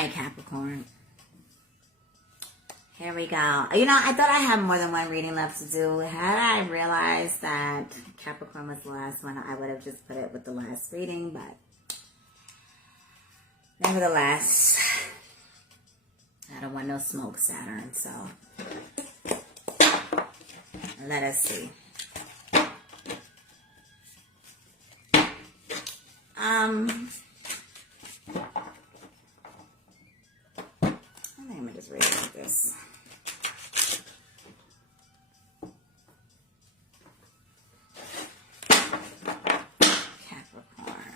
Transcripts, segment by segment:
right, Capricorn. Here we go. You know, I thought I had more than one reading left to do. Had I realized that Capricorn was the last one, I would have just put it with the last reading. But nevertheless, I don't want no smoke, Saturn. So let us see. I think I'm gonna just read it like this. Capricorn.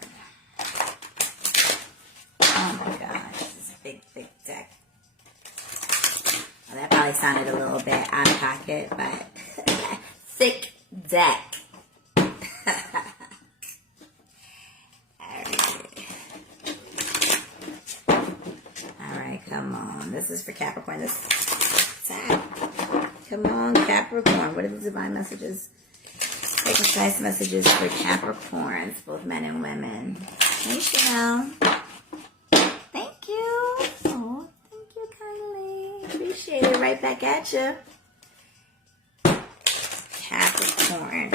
Oh my gosh, this is a big, big deck. Well, that probably sounded a little bit out of pocket, but thick deck. Come on. This is for Capricorn. This sad. Come on, Capricorn. What are the divine messages? Very precise messages for Capricorns, both men and women. Hey, Chanel. Thank you. Oh, thank you kindly. Appreciate it. Right back at you. Capricorn.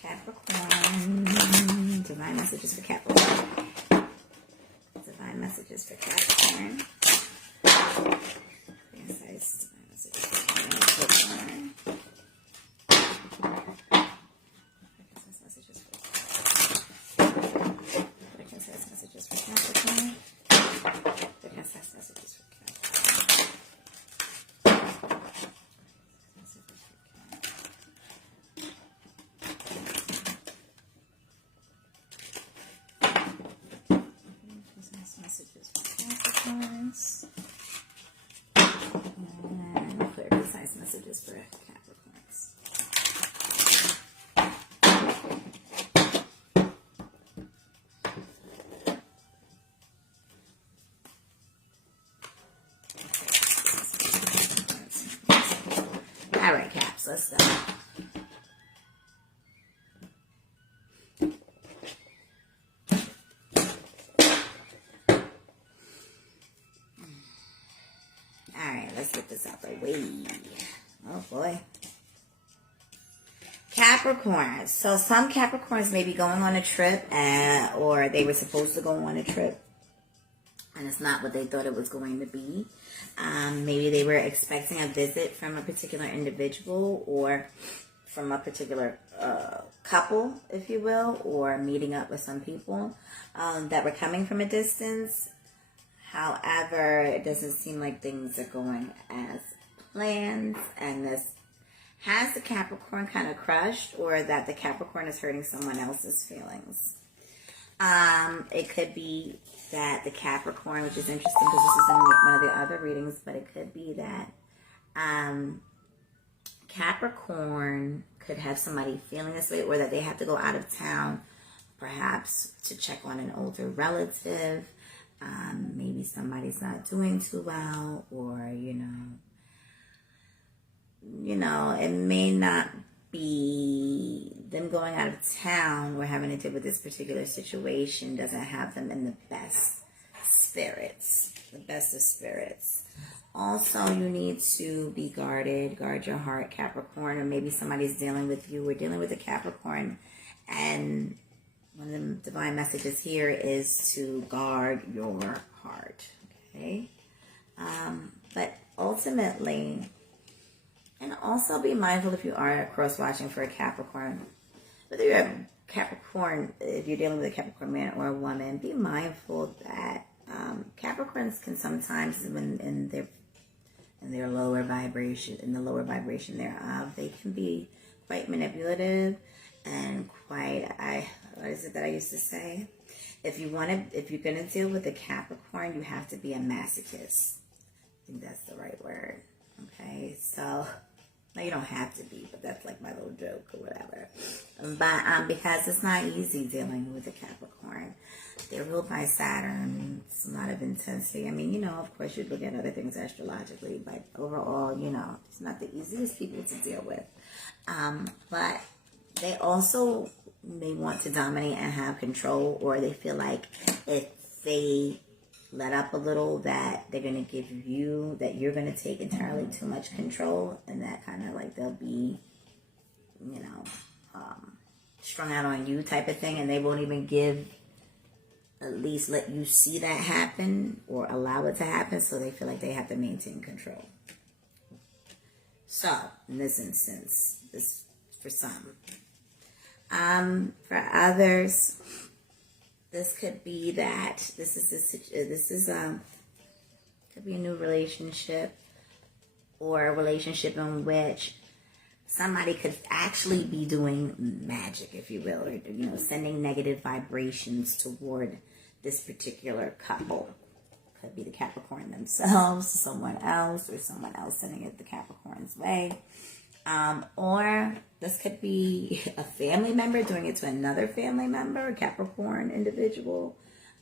Capricorn. Divine messages for Capricorn. Divine messages for Capricorn. Precise divine messages for Capricorn. Precise messages for Capricorn. Precise messages for Capricorn. Precise messages for Capricorn. Messages for Capricorns. And clear precise messages for Capricorns. All right, Caps, let's go. Let's get this out the way. Oh boy. Capricorn. So some Capricorns may be going on a trip or they were supposed to go on a trip and it's not what they thought it was going to be. Maybe they were expecting a visit from a particular individual or from a particular couple, if you will, or meeting up with some people that were coming from a distance. However, it doesn't seem like things are going as planned, and this has the Capricorn kind of crushed, or that the Capricorn is hurting someone else's feelings. It could be that the Capricorn, which is interesting because this is in one of the other readings, but it could be that Capricorn could have somebody feeling this way, or that they have to go out of town, perhaps to check on an older relative. Maybe somebody's not doing too well, or, you know, it may not be them going out of town or having to deal with this particular situation doesn't have them in the best spirits, the best of spirits. Also, you need to be guarded, guard your heart, Capricorn, or maybe somebody's dealing with you or dealing with a Capricorn, and one of the divine messages here is to guard your heart, okay? But ultimately, and also be mindful if you are cross-watching for a Capricorn, whether you're a Capricorn, if you're dealing with a Capricorn man or a woman, be mindful that Capricorns can sometimes, when in their lower vibration, in the lower vibration thereof, they can be quite manipulative and quite, what is it that I used to say? If you're going to deal with a Capricorn, you have to be a masochist. I think that's the right word. Okay, so, no, you don't have to be, but that's like my little joke or whatever. But because it's not easy dealing with a Capricorn. They're ruled by Saturn. It's a lot of intensity. I mean, of course, you look at other things astrologically, but overall, it's not the easiest people to deal with. But they also may want to dominate and have control, or they feel like if they let up a little that they're going to give you, that you're going to take entirely too much control, and that kind of like they'll be, you know, strung out on you type of thing, and they won't even at least let you see that happen or allow it to happen, so they feel like they have to maintain control. So, in this instance, this for some. For others, this could be that could be a new relationship, or a relationship in which somebody could actually be doing magic, if you will, or, you know, sending negative vibrations toward this particular couple. Could be the Capricorn themselves, someone else, or someone else sending it the Capricorn's way. Or this could be a family member doing it to another family member, a Capricorn individual.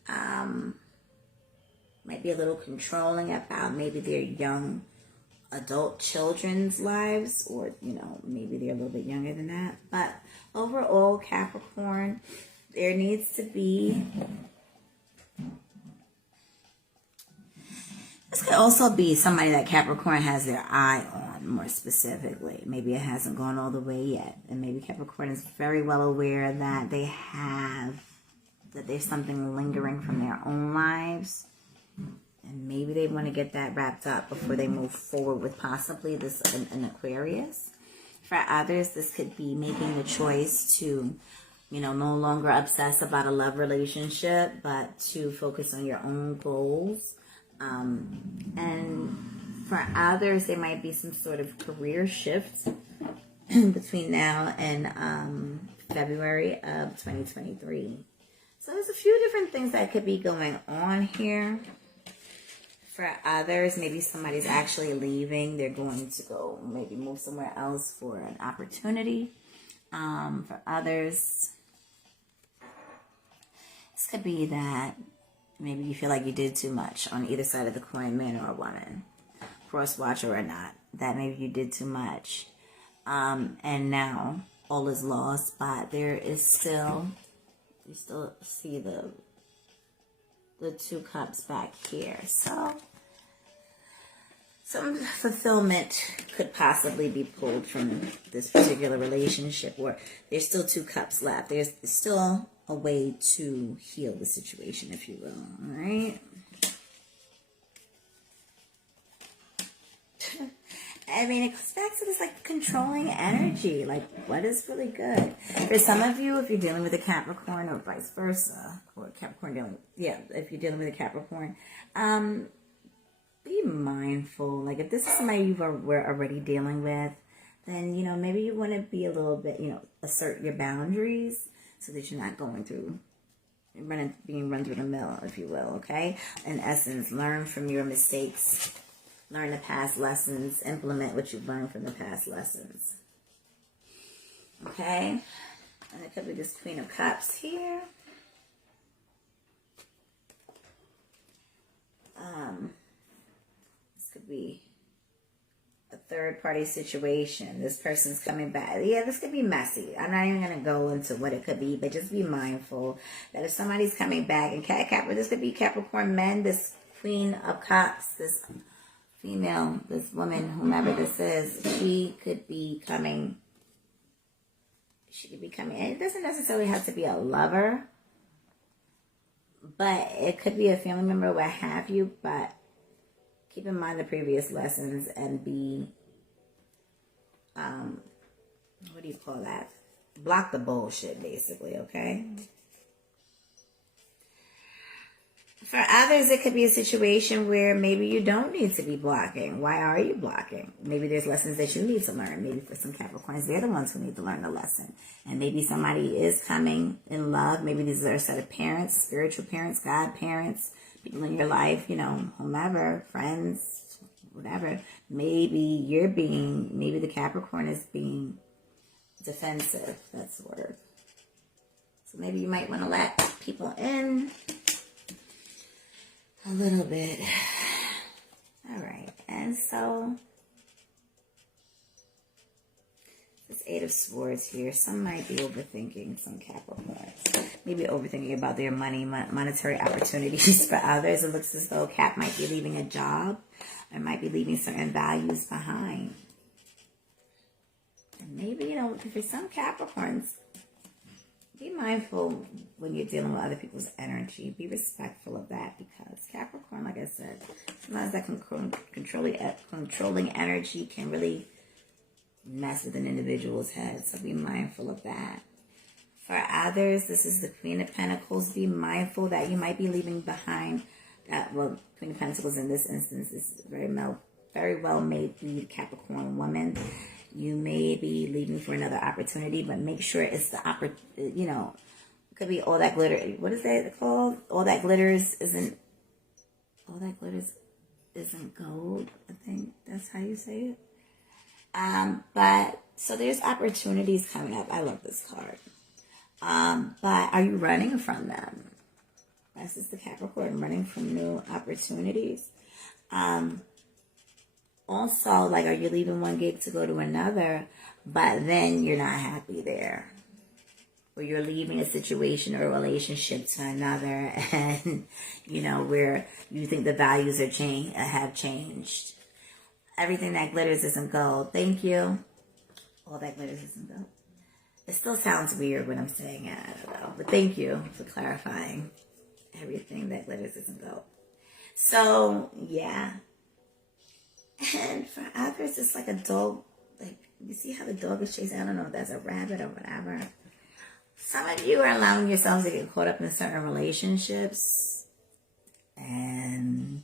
Might be a little controlling about maybe their young adult children's lives, or, you know, maybe they're a little bit younger than that. But overall, Capricorn, there needs to be... This could also be somebody that Capricorn has their eye on, more specifically. Maybe it hasn't gone all the way yet. And maybe Capricorn is very well aware that there's something lingering from their own lives. And maybe they want to get that wrapped up before they move forward with possibly this an Aquarius. For others, this could be making the choice to, you know, no longer obsess about a love relationship, but to focus on your own goals. And for others, there might be some sort of career shift between now and February of 2023. So there's a few different things that could be going on here. For others, maybe somebody's actually leaving. They're going to go maybe move somewhere else for an opportunity. For others, this could be that maybe you feel like you did too much on either side of the coin, man or woman, cross-watcher or not, that maybe you did too much. And now all is lost, but there is still, you still see the two cups back here. So some fulfillment could possibly be pulled from this particular relationship, or there's still two cups left. There's still a way to heal the situation, if you will. All right. I mean, it goes back to this like controlling energy. Like, what is really good for some of you? If you're dealing with a Capricorn, or vice versa, or Capricorn if you're dealing with a Capricorn, be mindful. Like, if this is somebody you were already dealing with, then, you know, maybe you want to be a little bit, you know, assert your boundaries, so that you're not going through, being run through the mill, if you will, okay? In essence, learn from your mistakes. Learn the past lessons. Implement what you've learned from the past lessons. Okay? And it could be this Queen of Cups here. This could be a third-party situation. This person's coming back. Yeah, this could be messy. I'm not even going to go into what it could be, but just be mindful that if somebody's coming back, and this could be Capricorn men, this Queen of Cups, this female, this woman, whomever this is, she could be coming. And it doesn't necessarily have to be a lover, but it could be a family member, what have you, but keep in mind the previous lessons and be, what do you call that? Block the bullshit, basically, okay? For others, it could be a situation where maybe you don't need to be blocking. Why are you blocking? Maybe there's lessons that you need to learn. Maybe for some Capricorns, they're the ones who need to learn the lesson. And maybe somebody is coming in love. Maybe these are a set of parents, spiritual parents, God parents, people in your life, you know, whomever, friends, whatever. Maybe the Capricorn is being defensive. That's the word. So maybe you might want to let people in a little bit. All right. And so It's Eight of Swords here. Some might be overthinking, some Capricorns. Maybe overthinking about their money, monetary opportunities. For others, it looks as though Cap might be leaving a job or might be leaving certain values behind. And maybe, you know, for some Capricorns, be mindful when you're dealing with other people's energy. Be respectful of that, because Capricorn, like I said, sometimes that controlling energy can really mess with an individual's head. So be mindful of that. For others, this is the Queen of Pentacles. Be mindful that you might be leaving behind that. Well, Queen of Pentacles in this instance is very well made Capricorn woman. You may be leaving for another opportunity, but make sure it's the you know, it could be all that glitter. What is that called? All that glitters isn't gold. I think that's how you say it. But so there's opportunities coming up. I love this card. But are you running from them? This is the Capricorn, running from new opportunities. Also, like, are you leaving one gig to go to another, but then you're not happy there? Or you're leaving a situation or a relationship to another, and, you know, where you think the values have changed. Everything that glitters isn't gold. Thank you. All that glitters isn't gold. It still sounds weird when I'm saying it, I don't know. But thank you for clarifying. Everything that glitters isn't gold. So, yeah. And for others, it's like a dog. Like, you see how the dog is chasing? I don't know if that's a rabbit or whatever. Some of you are allowing yourselves to get caught up in certain relationships, and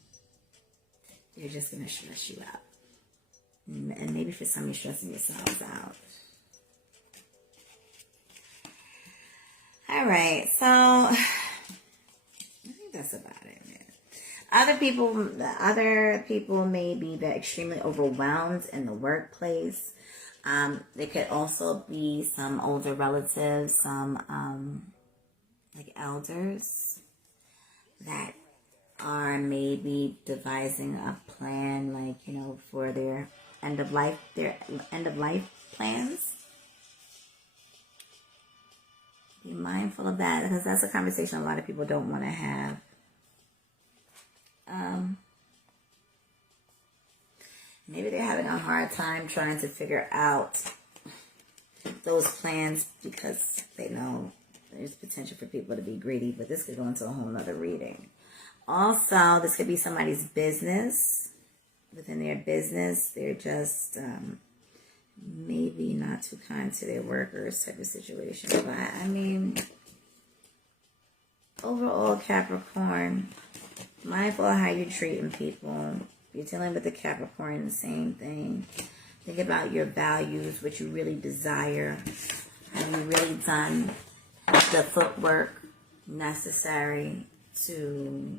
they're just going to stress you out. And maybe for some, you're stressing yourselves out. All right, so I think that's about it, man. Other people may be extremely overwhelmed in the workplace. There could also be some older relatives, some like elders that are maybe devising a plan, like, you know, for their end of life plans. Be mindful of that, because that's a conversation a lot of people don't want to have. Maybe they're having a hard time trying to figure out those plans, because they know there's potential for people to be greedy, but this could go into a whole nother reading. Also, this could be somebody's business. Within their business, they're just maybe not too kind to their workers type of situation. But, I mean, overall, Capricorn, mindful of how you're treating people. You're dealing with the Capricorn, the same thing. Think about your values, what you really desire. Have you really done the footwork necessary to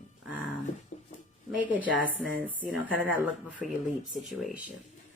make adjustments? You know, kind of that look before you leap situation.